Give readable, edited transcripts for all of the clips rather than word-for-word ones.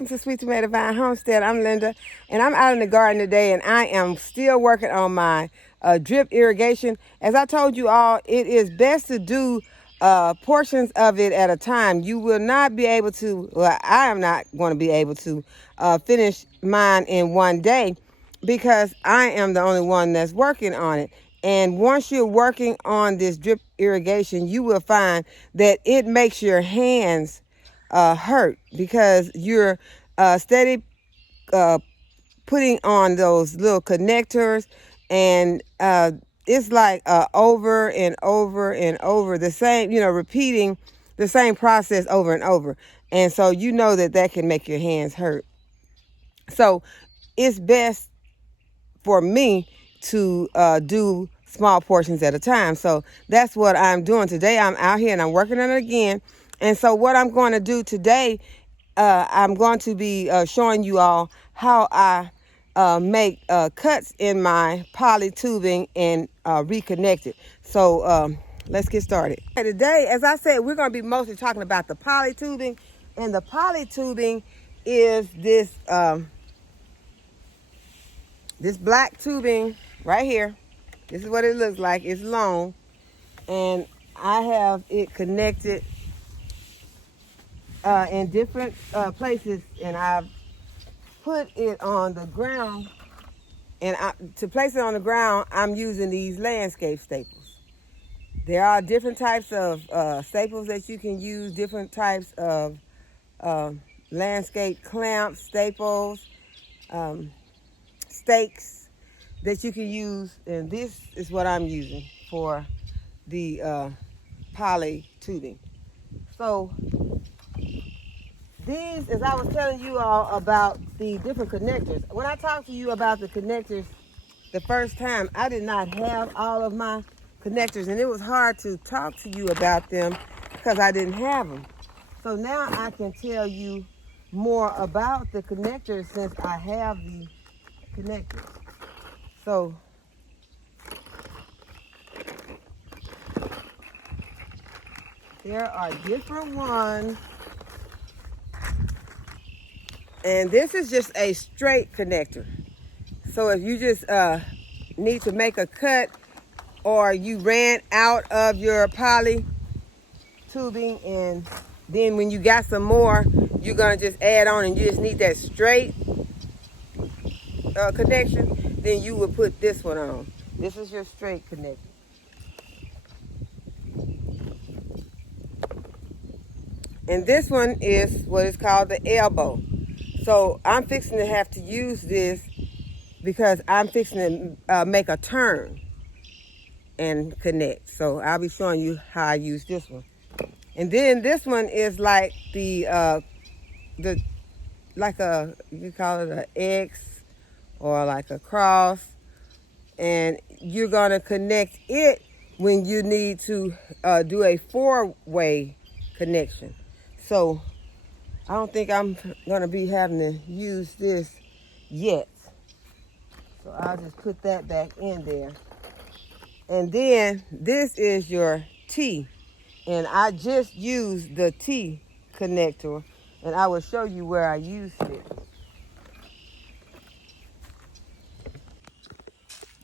welcome to Sweet Tomato Vine Homestead. I'm Linda, and I'm out in the garden today, and I am still working on my drip irrigation. As I told you all, it is best to do portions of it at a time. You will not be able to, well, I am not going to be able to finish mine in one day because I am the only one that's working on it. And once you're working on this drip irrigation, you will find that it makes your hands hurt because you're steady putting on those little connectors, and it's like over and over and over the same, repeating the same process over and over. And so you know that can make your hands hurt. So it's best for me to do small portions at a time. So that's what I'm doing today. I'm out here and I'm working on it again. And so what I'm going to do today, I'm going to be showing you all how I make cuts in my poly tubing and reconnect it. So let's get started. Today, as I said, we're going to be mostly talking about the poly tubing. And the poly tubing is this this black tubing right here. This is what it looks like. It's long, and I have it connected in different places, and I've put it on the ground. And to place it on the ground, I'm using these landscape staples. There are different types of staples that you can use, different types of landscape clamps, staples, stakes that you can use, and this is what I'm using for the poly tubing. So these, as I was telling you all about the different connectors, when I talked to you about the connectors the first time, I did not have all of my connectors, and it was hard to talk to you about them because I didn't have them. So now I can tell you more about the connectors since I have the connectors. So there are different ones, and this is just a straight connector. So if you just need to make a cut, or you ran out of your poly tubing, and then when you got some more, you're gonna just add on, and you just need that straight connection, then you would put this one on. This is your straight connector. And this one is what is called the elbow. So I'm fixing to have to use this because I'm fixing to make a turn and connect. So I'll be showing you how I use this one. And then this one is like like a, you call it an X or like a cross, and you're gonna connect it when you need to do a four-way connection. So I don't think I'm gonna be having to use this yet. So I'll just put that back in there. And then this is your T, and I just used the T connector, and I will show you where I used it.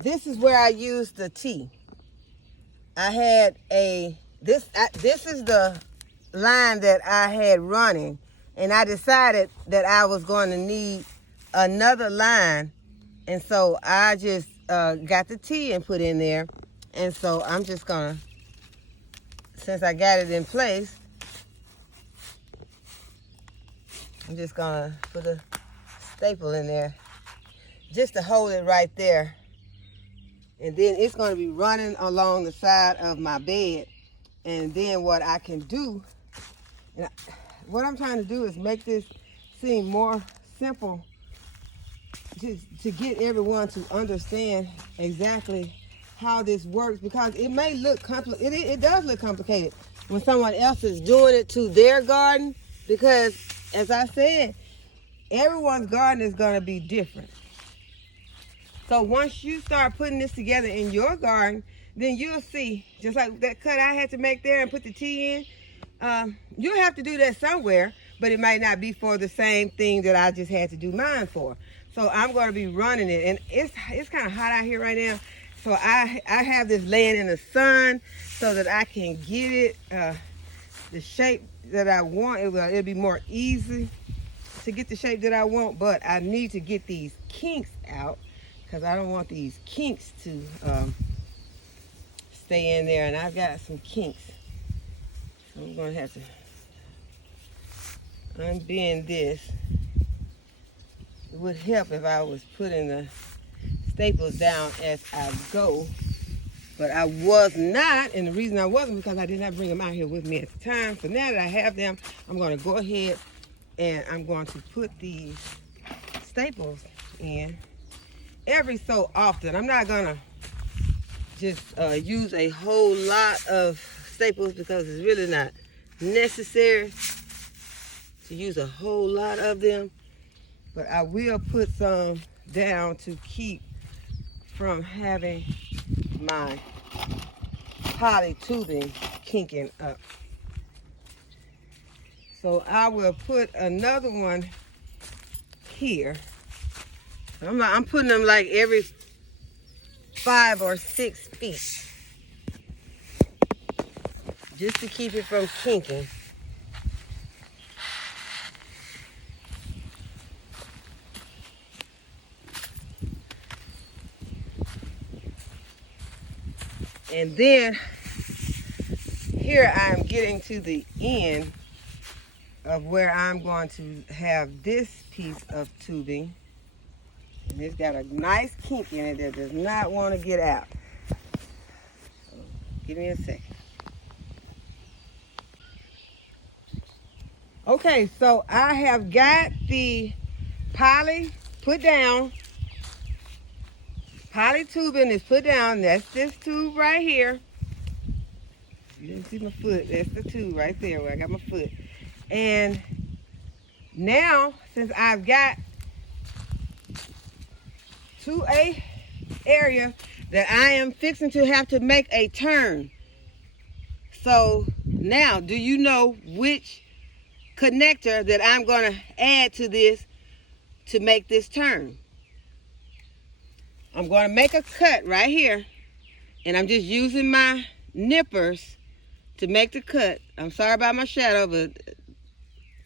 This is where I used the T. I had this is the line that I had running, and I decided that I was going to need another line, and so I just got the T and put in there. And so I'm just gonna, since I got it in place, I'm just gonna put a staple in there just to hold it right there. And then it's gonna be running along the side of my bed. And then what I can do, what I'm trying to do is make this seem more simple to get everyone to understand exactly how this works, because it may look complicated. It does look complicated when someone else is doing it to their garden, because as I said, everyone's garden is going to be different. So once you start putting this together in your garden, then you'll see, just like that cut I had to make there and put the T in, you'll have to do that somewhere, but it might not be for the same thing that I just had to do mine for. So I'm going to be running it, and it's kind of hot out here right now. So I have this laying in the sun so that I can get it the shape that I want. It'll be more easy to get the shape that I want, but I need to get these kinks out because I don't want these kinks to stay in there, and I've got some kinks. So I'm going to have to unbend this. It would help if I was putting the staples down as I go, but I was not, and the reason I wasn't because I did not bring them out here with me at the time. So now that I have them, I'm going to go ahead and I'm going to put these staples in every so often. I'm not going to just use a whole lot of staples because it's really not necessary to use a whole lot of them, but I will put some down to keep from having my poly tubing kinking up. So I will put another one here. I'm putting them like every 5 or 6 feet, just to keep it from kinking. And then here I'm getting to the end of where I'm going to have this piece of tubing. And it's got a nice kink in it that does not want to get out. So give me a second. Okay, so I have got the poly put down. Poly tubing is put down. That's this tube right here. You didn't see my foot. That's the tube right there where I got my foot. And now, since I've got to a area that I am fixing to have to make a turn. So now, do you know which connector that I'm going to add to this to make this turn? I'm going to make a cut right here, and I'm just using my nippers to make the cut. I'm sorry about my shadow, but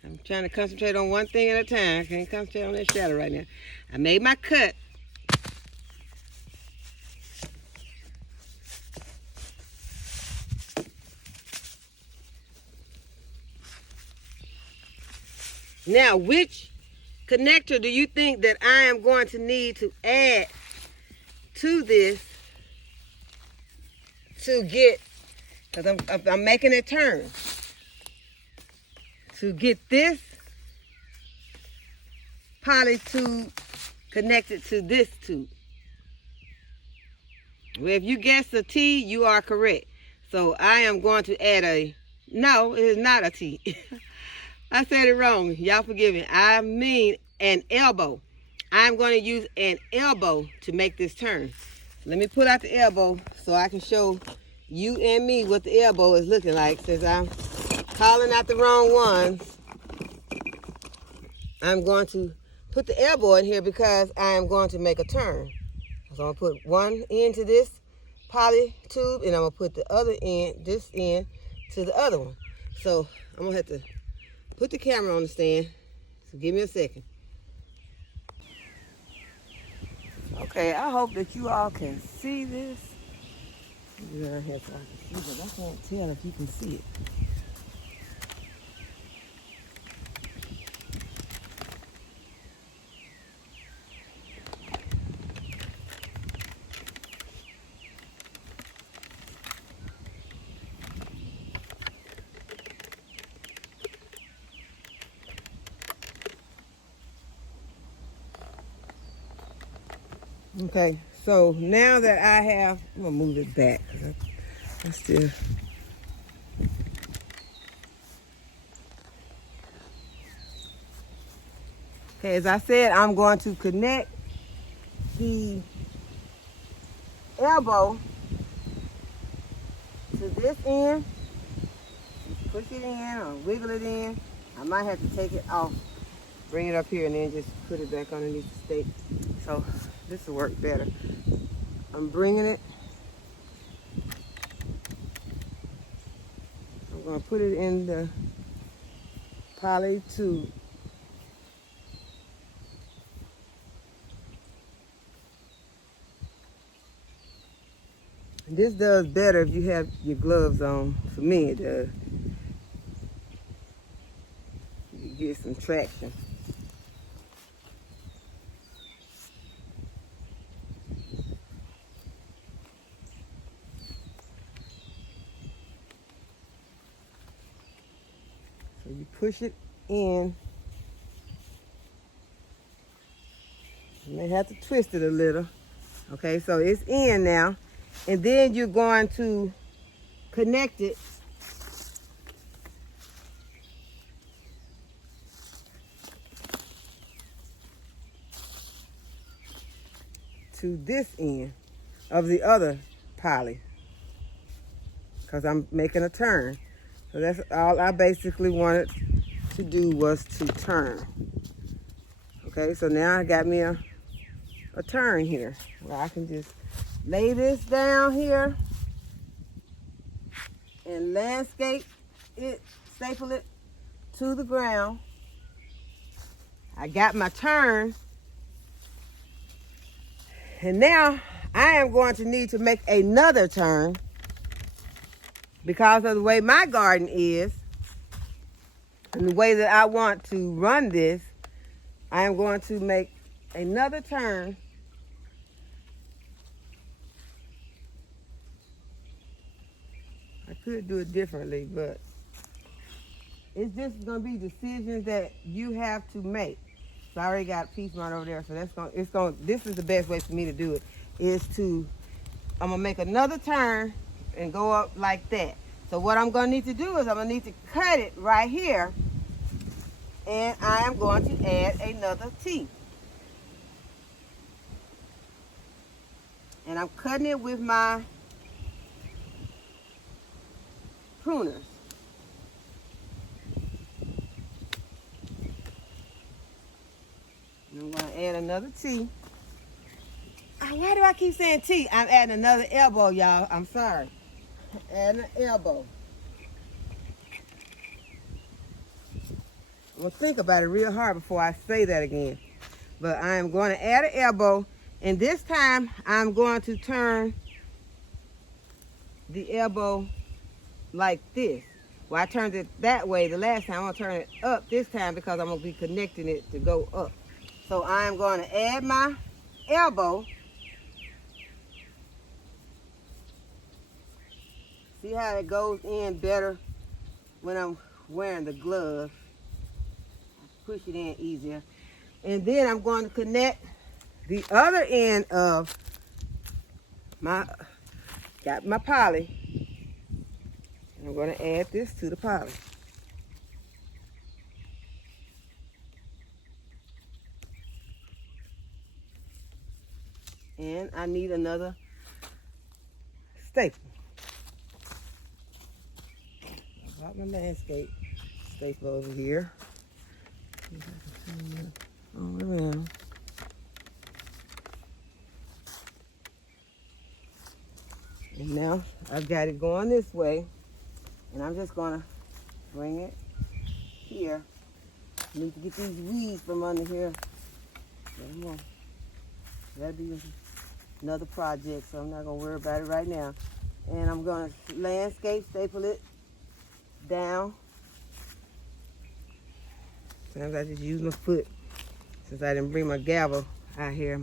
I'm trying to concentrate on one thing at a time. I can't concentrate on that shadow right now. I made my cut. Now, which connector do you think that I am going to need to add to this to get, because I'm making a turn, to get this poly tube connected to this tube? Well, if you guessed a T, you are correct. So I am going to add a, no, it is not a T. I said it wrong. Y'all forgive me. I mean an elbow. I'm going to use an elbow to make this turn. Let me pull out the elbow so I can show you and me what the elbow is looking like. Since I'm calling out the wrong ones, I'm going to put the elbow in here because I am going to make a turn. So I'm going to put one end to this poly tube, and I'm going to put the other end, this end, to the other one. So I'm going to have to put the camera on the stand. So give me a second. Okay, I hope that you all can see this. I can't tell if you can see it. Okay, so now that I have, I'm gonna move it back. I still. Okay, as I said, I'm going to connect the elbow to this end. Push it in or wiggle it in. I might have to take it off, bring it up here, and then just put it back underneath the stake. So this will work better. I'm bringing it. I'm going to put it in the poly tube. This does better if you have your gloves on. For me, it does. You get some traction. So you push it in. You may have to twist it a little. Okay, so it's in now. And then you're going to connect it to this end of the other poly, because I'm making a turn. So that's all I basically wanted to do, was to turn. Okay, so now I got me a turn here where I can just lay this down here and landscape it, staple it to the ground. I got my turn, and now I am going to need to make another turn because of the way my garden is and the way that I want to run this. I am going to make another turn. I could do it differently, but it's just gonna be decisions that you have to make. So I already got a piece right over there, so this is the best way for me to do it, I'm gonna make another turn and go up like that. So what I'm gonna need to do is I'm gonna need to cut it right here, and I am going to add another T. And I'm cutting it with my pruners. And I'm going to add another T. Why do I keep saying T? I'm adding another elbow, y'all. I'm sorry. Adding an elbow. I'm going to think about it real hard before I say that again. But I am going to add an elbow, and this time I'm going to turn the elbow like this. Well, I turned it that way the last time. I'm going to turn it up this time because I'm going to be connecting it to go up. So I'm going to add my elbow. See how it goes in better when I'm wearing the glove. Push it in easier. And then I'm going to connect the other end of got my poly. I'm going to add this to the poly. And I need another staple. I got my landscape staple over here. All around. And now I've got it going this way. And I'm just gonna bring it here. Need to get these weeds from under here. That'll be another project, so I'm not gonna worry about it right now. And I'm gonna landscape staple it down. Sometimes I just use my foot since I didn't bring my gavel out here.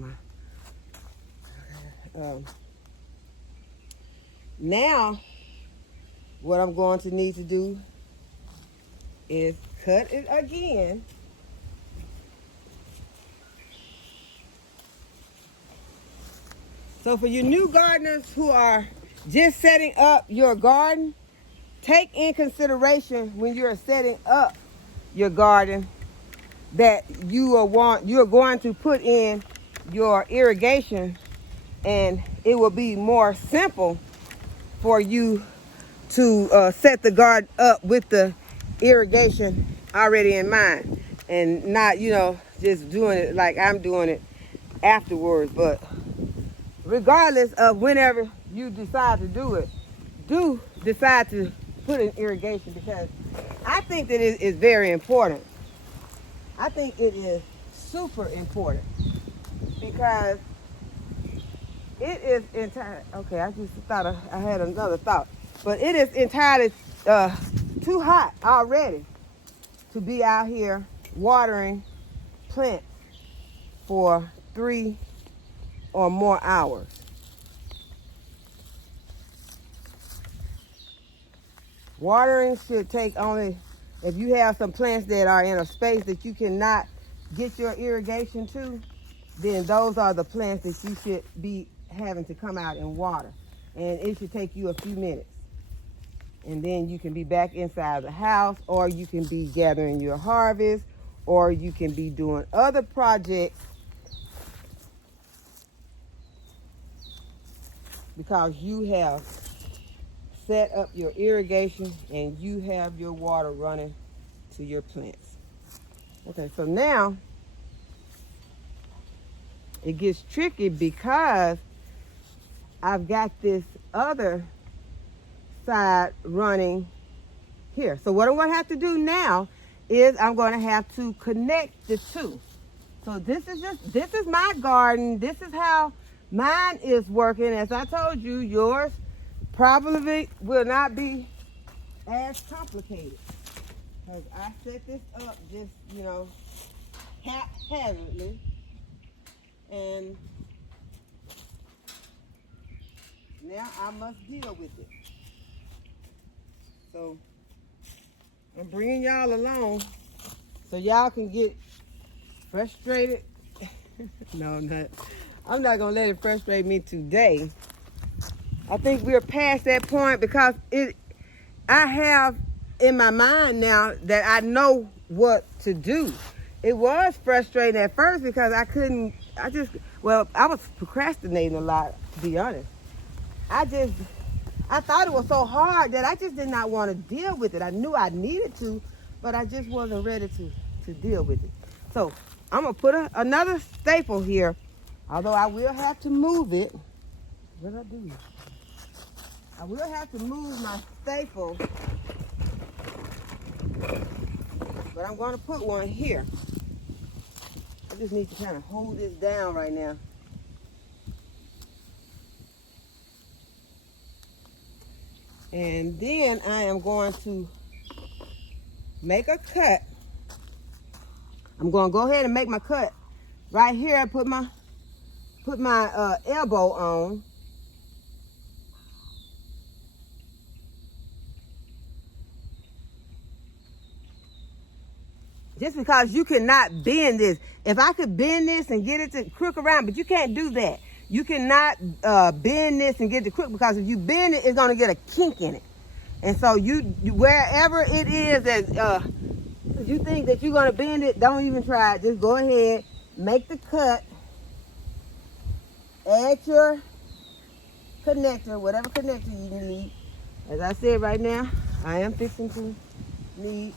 Now, what I'm going to need to do is cut it again. So for you new gardeners who are just setting up your garden, take in consideration when you're setting up your garden that you are going to put in your irrigation, and it will be more simple for you to set the garden up with the irrigation already in mind, and not, just doing it like I'm doing it afterwards. But regardless of whenever you decide to do it, do decide to put in irrigation, because I think that it is very important. I think it is super important because it is entirely, okay, I just thought I had another thought, but it is entirely too hot already to be out here watering plants for 3 or more hours. Watering should take only, if you have some plants that are in a space that you cannot get your irrigation to, then those are the plants that you should be having to come out and water. And it should take you a few minutes. And then you can be back inside the house, or you can be gathering your harvest, or you can be doing other projects, because you have set up your irrigation and you have your water running to your plants. Okay, so now it gets tricky because I've got this other side running here. So what I'm going to have to do now is I'm going to have to connect the two. So this is my garden. This is how mine is working. As I told you, yours probably will not be as complicated, because I set this up just, haphazardly, and now I must deal with it. So I'm bringing y'all along so y'all can get frustrated. No, I'm not gonna let it frustrate me today. I think we're past that point, because I have in my mind now that I know what to do. It was frustrating at first because I was procrastinating a lot, to be honest. I thought it was so hard that I just did not want to deal with it. I knew I needed to, but I just wasn't ready to deal with it. So I'm gonna put another staple here, although I will have to move it. What did I do? I will have to move my staple, but I'm going to put one here. I just need to kind of hold this down right now. And then I am going to make a cut. I'm going to go ahead and make my cut right here. I put my elbow on. Just because you cannot bend this. If I could bend this and get it to crook around, but you can't do that. You cannot bend this and get it to crook, because if you bend it, it's going to get a kink in it. And so wherever it is that you think that you're going to bend it, don't even try it. Just go ahead, make the cut, add your connector, whatever connector you need. As I said right now, I am fixing to need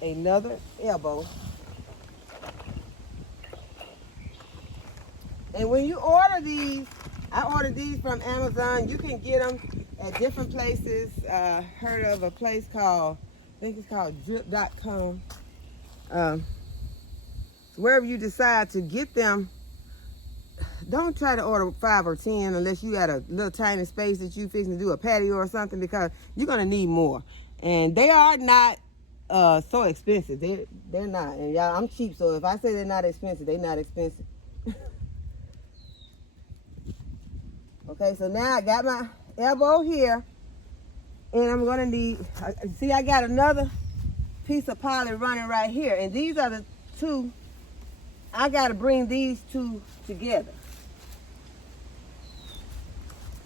another elbow. And when you order these, I ordered these from Amazon. You can get them at different places. Heard of a place called, I think it's called drip.com. Wherever you decide to get them, don't try to order 5 or 10 unless you got a little tiny space that you fixing to do a patio or something, because you're gonna need more. And they are not so expensive. They're not. And y'all, I'm cheap, so if I say they're not expensive, they're not expensive. Okay, so now I got my elbow here, and I'm gonna need, see, I got another piece of poly running right here, and these are the two. I gotta bring these two together.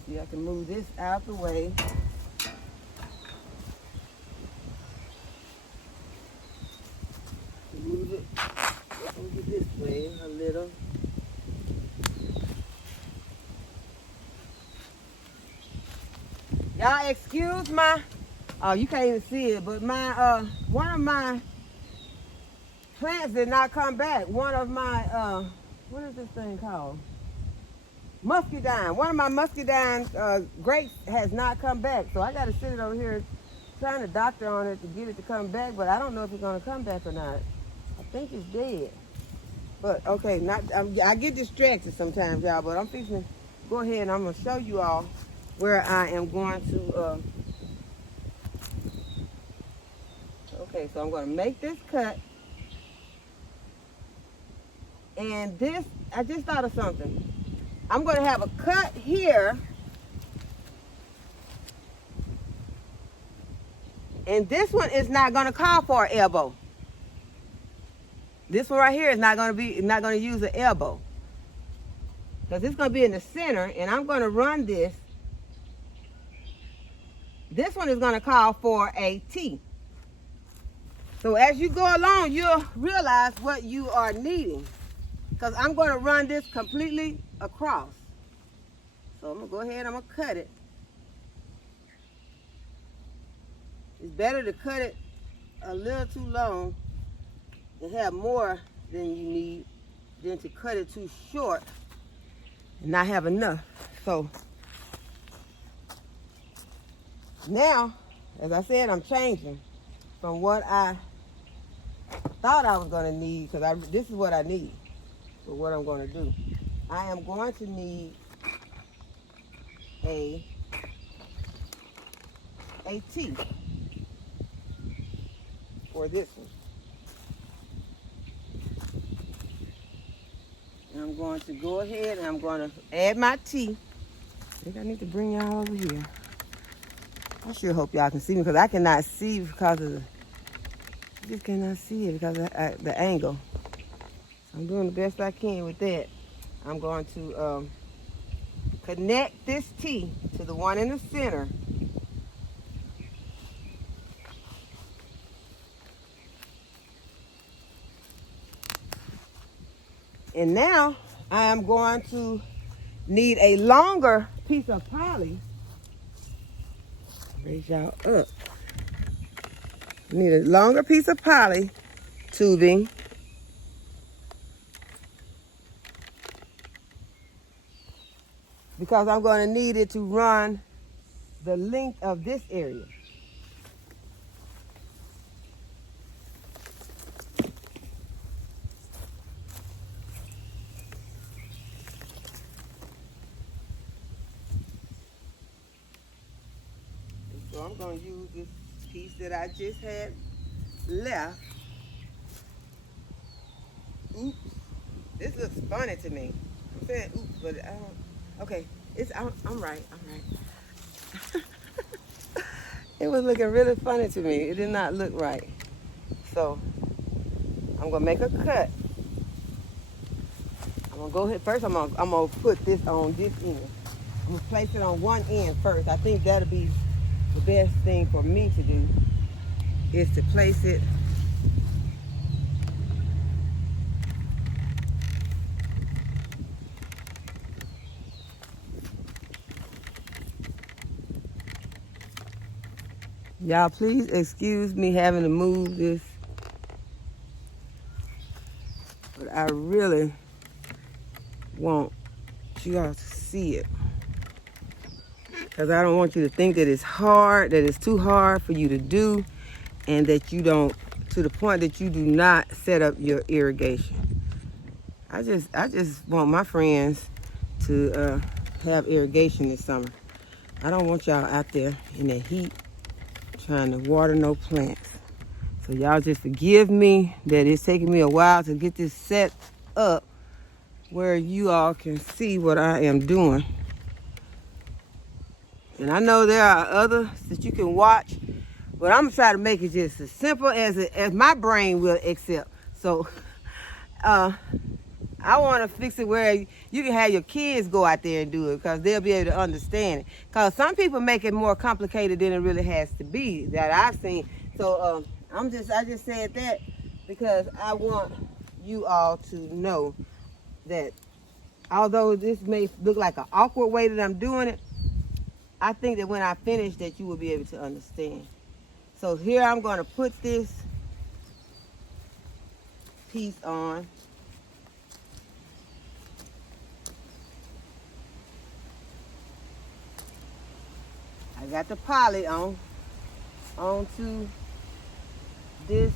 See, I can move this out the way. Move it over this way a little. Y'all excuse my You can't even see it, but my one of my plants did not come back. One of my what is this thing called? Muscadine. One of my muscadine grapes has not come back, so I got to sit it over here trying to doctor on it to get it to come back, but I don't know if it's gonna come back or not. I think it's dead. But okay, I get distracted sometimes, y'all. But I'm fixing to go ahead and I'm gonna show you all where I am going to. Okay, so I'm gonna make this cut, and this I just thought of something. I'm gonna have a cut here. And this one is not going to call for an elbow. This one right here is not going to use an elbow. Because it's going to be in the center, and I'm going to run this. This one is going to call for a T. So as you go along, you'll realize what you are needing. Because I'm going to run this completely across. So I'm going to go ahead and I'm going to cut it. It's better to cut it a little too long and have more than you need than to cut it too short and not have enough. So now, as I said, I'm changing from what I thought I was going to need, because this is what I need for what I'm going to do. I am going to need a T for this one. And I'm going to go ahead and I'm going to add my T. I think I need to bring y'all over here. I sure hope y'all can see me, because I cannot see because of I just cannot see it because of the angle. So I'm doing the best I can with that. I'm going to connect this T to the one in the center. And now I am going to need a longer piece of poly. Raise y'all up. I need a longer piece of poly tubing. Because I'm going to need it to run the length of this area. So I'm going to use this piece that I just had left. Oops. This looks funny to me. I'm saying oops, but I don't. Okay, I'm right. It was looking really funny to me. It did not look right. So I'm gonna make a cut. I'm gonna go ahead first. I'm gonna put this on this end. I'm gonna place it on one end first. I think that'll be the best thing for me to do, is to place it y'all, please excuse me having to move this, but I really want you all to see it, because I don't want you to think that it's hard, that it's too hard for you to do, and that you don't, to the point that you do not set up your irrigation. I just want my friends to have irrigation this summer. I don't want y'all out there in the heat trying to water no plants. So y'all just forgive me that it's taking me a while to get this set up where you all can see what I am doing. And I know there are others that you can watch, but I'm trying to make it just as simple as my brain will accept. So I want to fix it where you can have your kids go out there and do it, because they'll be able to understand it. Because some people make it more complicated than it really has to be, that I've seen. So I just said that because I want you all to know that although this may look like an awkward way that I'm doing it, I think that when I finish that you will be able to understand. So here I'm going to put this piece on. I got the poly onto this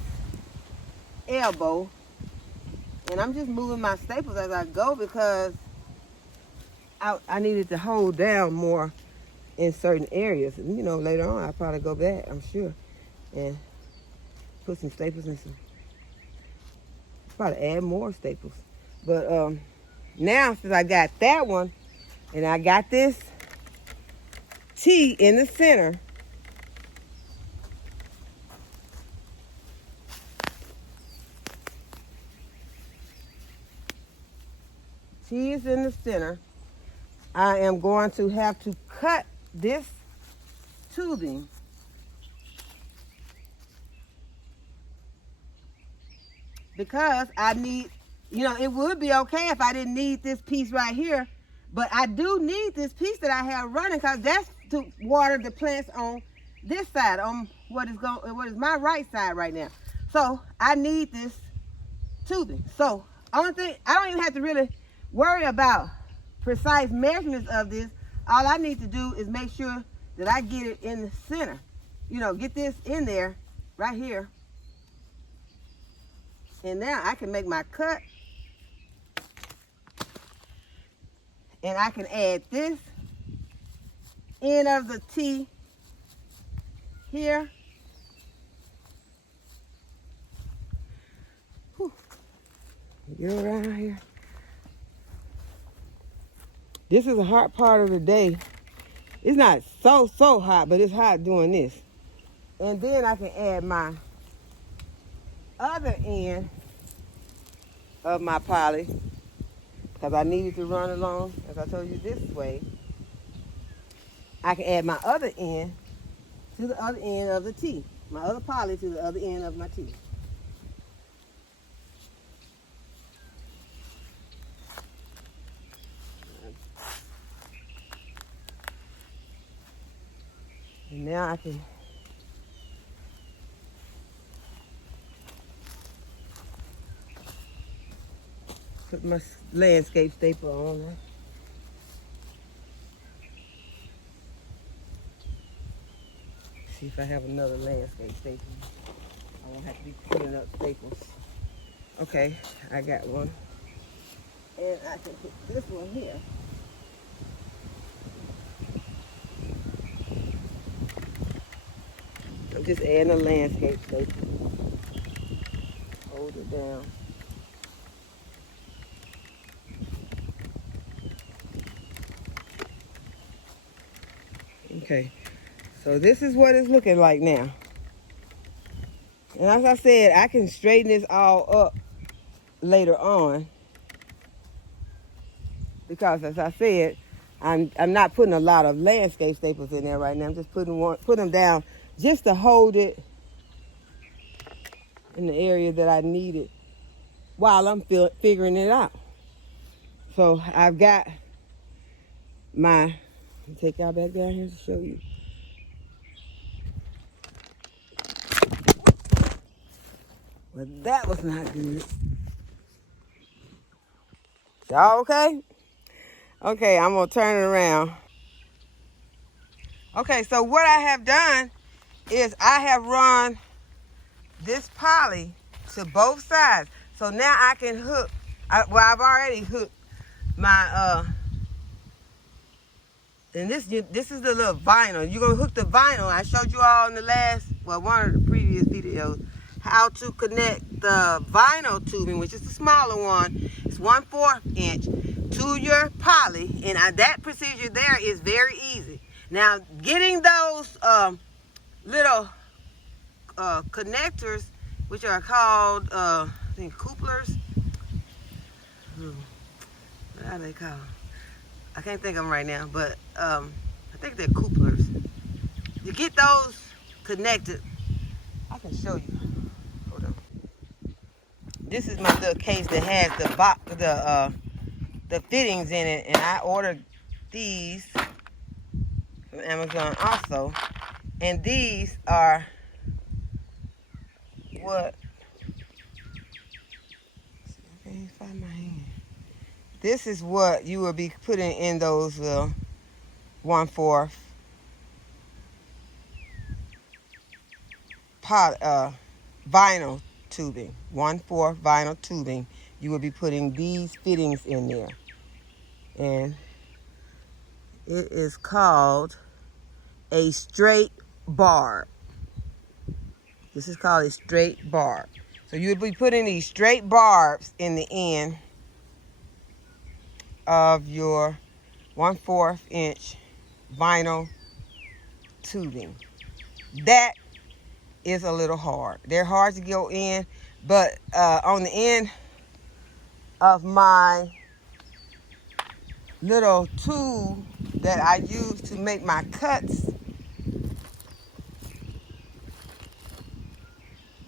elbow, and I'm just moving my staples as I go because I needed to hold down more in certain areas. And, you know, later on I'll probably go back, I'm sure, and put some staples in some, probably add more staples. But now since I got that one and I got this T in the center, T is in the center, I am going to have to cut this tubing because I need, you know, it would be okay if I didn't need this piece right here, but I do need this piece that I have running because that's to water the plants on this side, on what is my right side right now. So I need this tubing. So only thing, I don't even have to really worry about precise measurements of this. All I need to do is make sure that I get it in the center. You know, get this in there, right here. And now I can make my cut. And I can add this end of the T here. Whew. Get around here. This is a hot part of the day. It's not so hot, but it's hot doing this. And then I can add my other end of my poly because I needed to run along, as I told you, this way. I can add my other end to the other end of the T. My other poly to the other end of my T. And now I can put my landscape staple on there. See if I have another landscape staple. I won't have to be cleaning up staples. Okay, I got one. And I can put this one here. I'm just adding a landscape staple. Hold it down. Okay, so this is what it's looking like now. And as I said, I can straighten this all up later on because, as I said, I'm not putting a lot of landscape staples in there right now. I'm just putting them down just to hold it in the area that I need it while I'm figuring it out. So I've got my, let me take y'all back down here to show you. Well, that was not good. Y'all okay? Okay, I'm gonna turn it around. Okay, so what I have done is I have run this poly to both sides. So now I can hook, I've already hooked my, and this is the little vinyl. You're gonna hook the vinyl. I showed you all in the last, well, one of the previous videos, how to connect the vinyl tubing, which is the smaller one. It's 1/4 inch to your poly, and that procedure there is very easy. Now, getting those little connectors, which are called, I think, couplers. What are they called? I can't think of them right now, but I think they're couplers. To get those connected, I can show you. Hold on. This is my little case that has the fittings in it, and I ordered these from Amazon also. And these are what, I can't find my hand. This is what you will be putting in those 1/4 pot vinyl tubing. 1/4 vinyl tubing. You will be putting these fittings in there. And it is called a straight barb. This is called a straight barb. So you'll be putting these straight barbs in the end of your 1/4 inch vinyl tubing. That is a little hard. They're hard to go in, but on the end of my little tool that I use to make my cuts,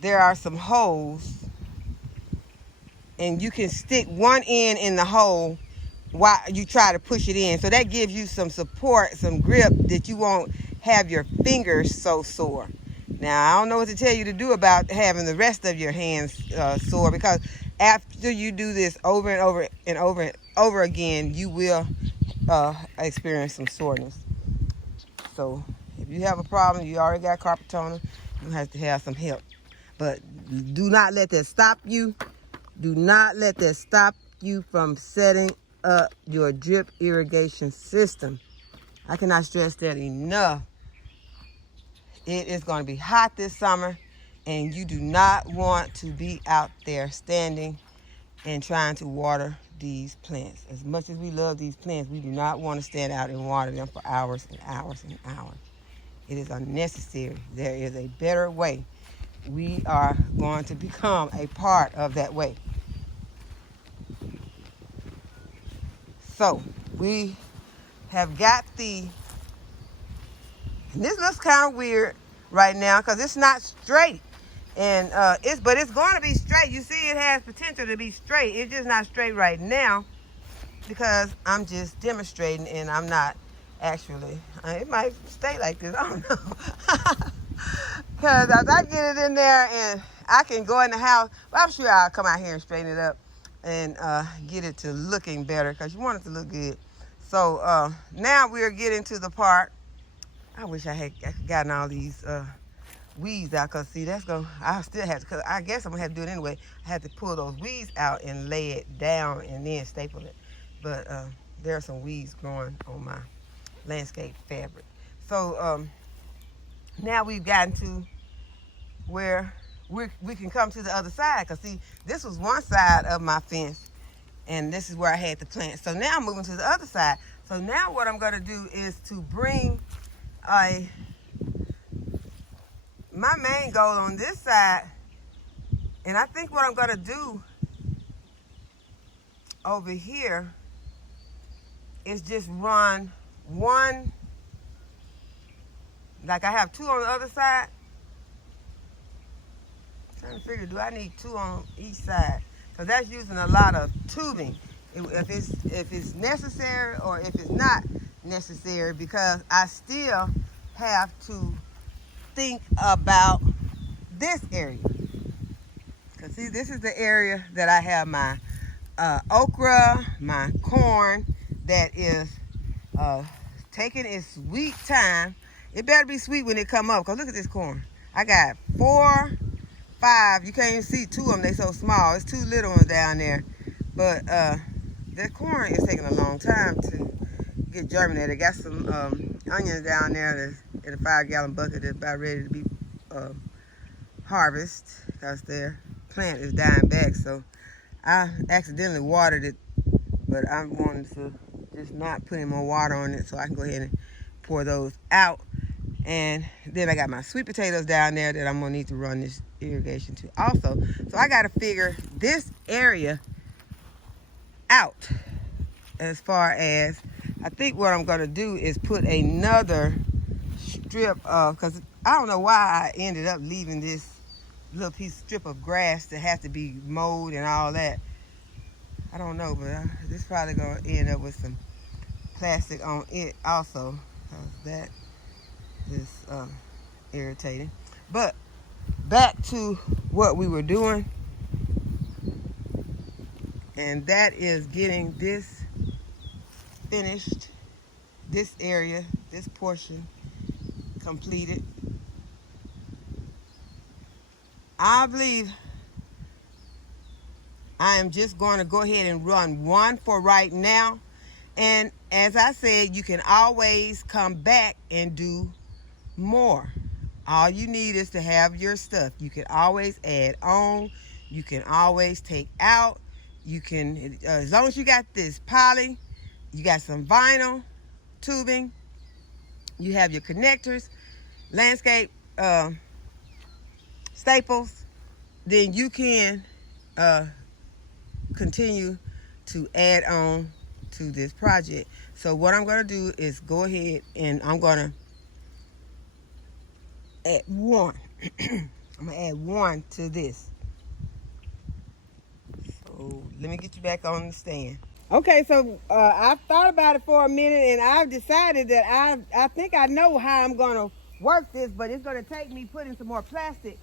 there are some holes, and you can stick one end in the hole while you try to push it in. So that gives you some support, some grip, that you won't have your fingers so sore. Now, I don't know what to tell you to do about having the rest of your hands sore, because after you do this over and over and over and over again, you will experience some soreness. So if you have a problem, you already got carpet toner, you have to have some help. But do not let that stop you. Do not let that stop you from setting up your drip irrigation system. I cannot stress that enough. It is going to be hot this summer, and you do not want to be out there standing and trying to water these plants. As much as we love these plants, we do not want to stand out and water them for hours and hours and hours. It is unnecessary. There is a better way. We are going to become a part of that way. So we have got and this looks kind of weird right now because it's not straight, and but it's going to be straight. You see, it has potential to be straight. It's just not straight right now because I'm just demonstrating, and I'm not actually. It might stay like this. I don't know. Because as I get it in there and I can go in the house, well, I'm sure I'll come out here and straighten it up and get it to looking better, because you want it to look good. So now we're getting to the part. I wish I had gotten all these weeds out, because see, I still have to, because I guess I'm going to have to do it anyway. I had to pull those weeds out and lay it down and then staple it. But there are some weeds growing on my landscape fabric. So now we've gotten to where we can come to the other side, because see, this was one side of my fence, and this is where I had the plant. So now I'm moving to the other side. So now what I'm going to do is to bring my main goal on this side, and I think what I'm going to do over here is just run one, like I have two on the other side. I'm trying to figure, do I need two on each side? Because that's using a lot of tubing. If it's necessary or if it's not necessary, because I still have to think about this area. Because see, this is the area that I have my okra, my corn that is taking its sweet time. It better be sweet when it come up, because look at this corn. I got 4, 5. You can't even see 2 of them. They're so small. It's 2 little ones down there. But the corn is taking a long time to get germinated. Got some onions down there that's in a 5-gallon bucket that's about ready to be harvested, because their plant is dying back. So I accidentally watered it, but I wanted to just not put any more water on it so I can go ahead and pour those out. And then I got my sweet potatoes down there that I'm gonna need to run this irrigation to also. So I gotta figure this area out. As far as, I think what I'm gonna do is put another strip of, because I don't know why I ended up leaving this little strip of grass that has to be mowed and all that. I don't know, but this probably gonna end up with some plastic on it also, because that is irritating. But back to what we were doing, and that is getting this finished, this area, this portion completed. I believe I am just going to go ahead and run one for right now. And as I said, you can always come back and do more. All you need is to have your stuff. You can always add on. You can always take out. You can, as long as you got this poly, you got some vinyl tubing, you have your connectors, landscape staples, then you can continue to add on to this project. So what I'm going to do is go ahead and I'm going to add one. I'm going to add one to this. So let me get you back on the stand. Okay, so I've thought about it for a minute, and I've decided that I think I know how I'm going to work this, but it's going to take me putting some more plastic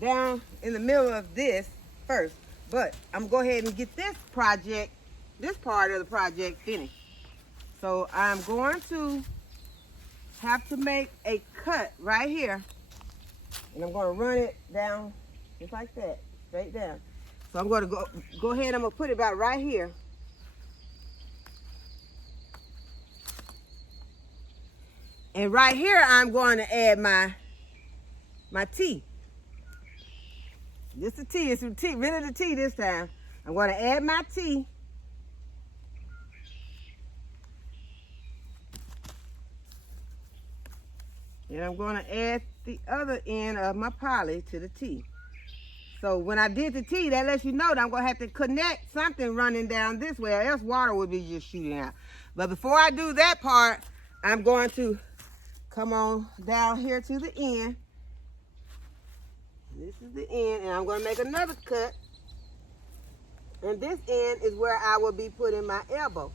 down in the middle of this first. But I'm going to go ahead and get this project, this part of the project finished. So I'm going to have to make a cut right here, and I'm going to run it down just like that, straight down. So I'm going to go ahead, I'm going to put it about right here. And right here, I'm going to add my tea. This is tea. It's tea, really the tea this time. I'm going to add my tea. And I'm going to add the other end of my poly to the tea. So when I did the tea, that lets you know that I'm going to have to connect something running down this way, or else water would be just shooting out. But before I do that part, I'm going to come on down here to the end. This is the end, and I'm going to make another cut. And this end is where I will be putting my elbow.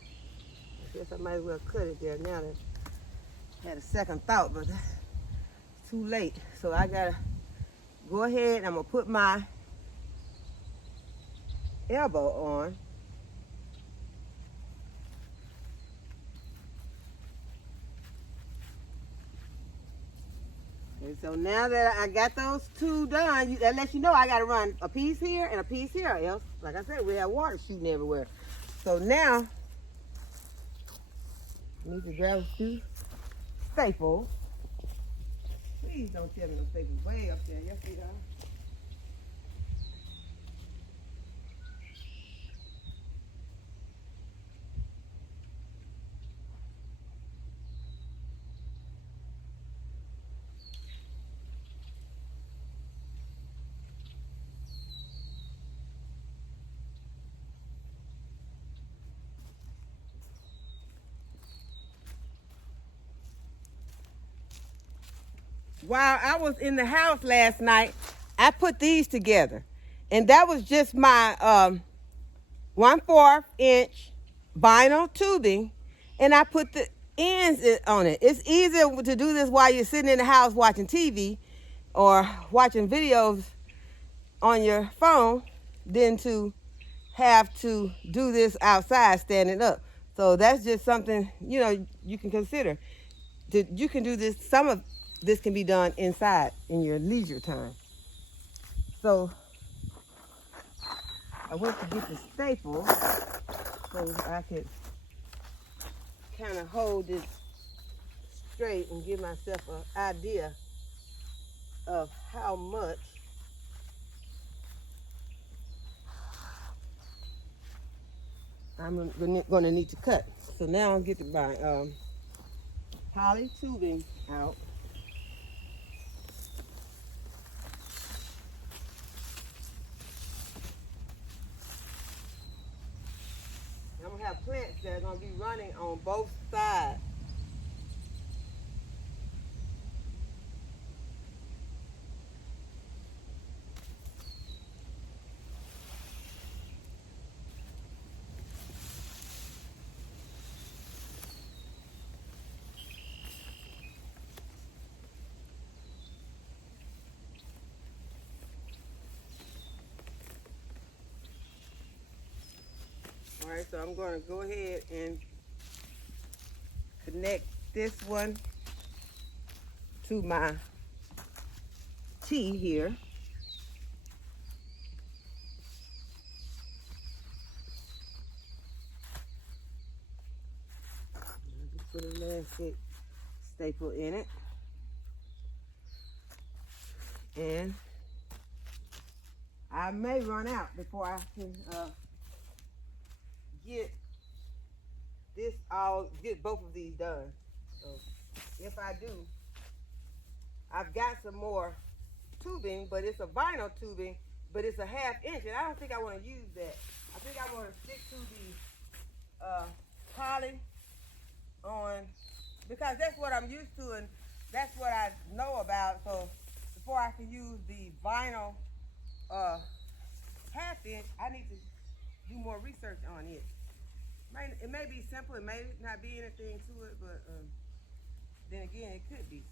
I guess I might as well cut it there now that I had a second thought, but it's too late. So I got to go ahead, I'm going to put my elbow on. And so now that I got those two done, that lets you know I got to run a piece here and a piece here, else, like I said, we have water shooting everywhere. So now, I need to grab a few staples. Please don't tell me no staples way up there. Yes, they are. While I was in the house last night, I put these together. And that was just my 1/4 inch vinyl tubing. And I put the ends on it. It's easier to do this while you're sitting in the house watching TV or watching videos on your phone than to have to do this outside standing up. So that's just something, you know, you can consider. You can do this, some of this can be done inside in your leisure time. So I went to get the staple so I could kind of hold this straight and give myself an idea of how much I'm going to need to cut. So now I'll get my poly tubing out. I'm going to have plants that are going to be running on both sides. right, so I'm going to go ahead and connect this one to my T here. Just put a elastic staple in it. And I may run out before I can get both of these done. So if I do, I've got some more tubing, but it's a vinyl tubing, but it's a 1/2 inch, and I don't think I want to use that. I think I want to stick to the poly on, because that's what I'm used to and that's what I know about. So before I can use the vinyl 1/2 inch, I need to do more research on it. It may be simple, it may not be anything to it, but then again, it could be.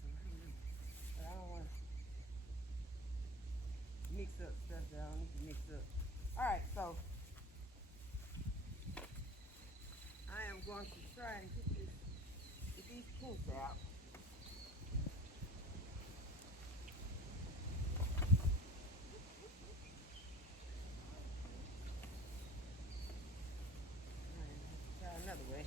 But I don't want to mix up stuff that I don't need to mix up. All right, so I am going to try and get these kinks out. All right, let's try another way.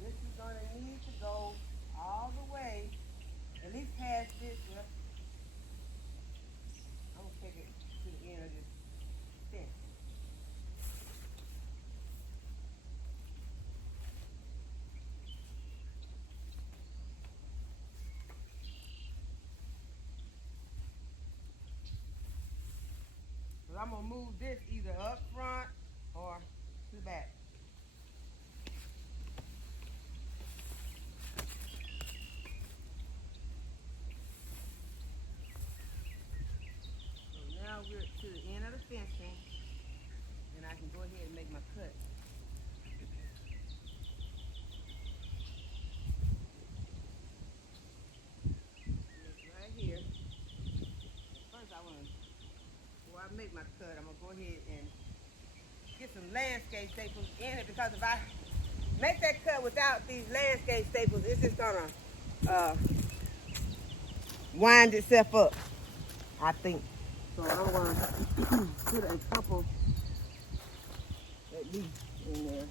This is going to need to go all the way, at least past this. Well, I'm going to take it to the end of this fence. So I'm going to move this either up front or to the back. Now we're to the end of the fencing, and I can go ahead and make my cut. Right here. First, before I make my cut, I'm gonna go ahead and get some landscape staples in it, because if I make that cut without these landscape staples, it's just gonna wind itself up, I think. So I'm gonna put a couple at least in there.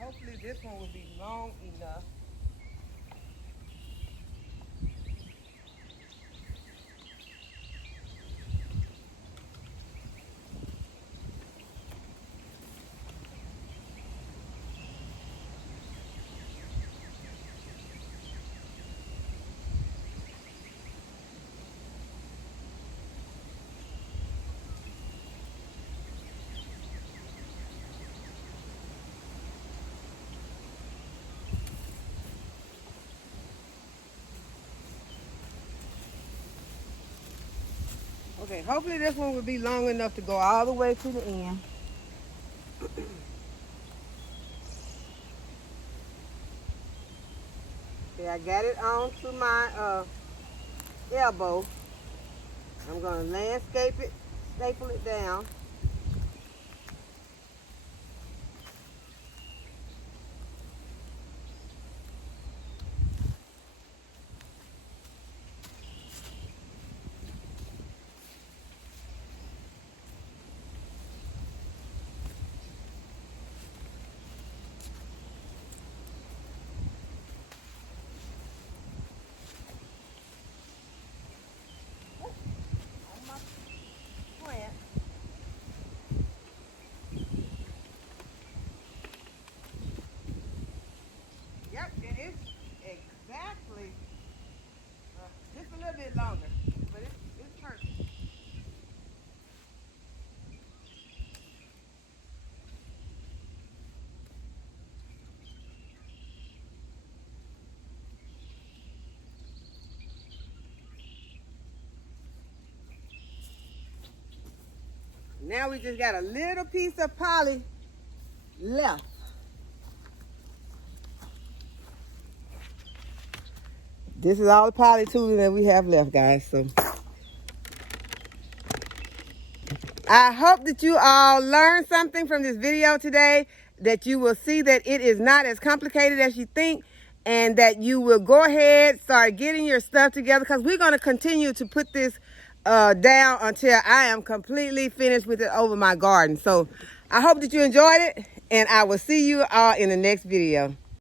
Hopefully this one will be long enough. Okay, hopefully this one will be long enough to go all the way to the end. Okay, I got it on to my elbow. I'm gonna landscape it, staple it down. Plant. Yep, and it's exactly just a little bit longer, but it's perfect. Now we just got a little piece of poly left. This is all the poly tooling that we have left, guys. So I hope that you all learned something from this video today, that you will see that it is not as complicated as you think, and that you will go ahead, start getting your stuff together, because we're going to continue to put this down until I am completely finished with it over my garden. So I hope that you enjoyed it, and I will see you all in the next video.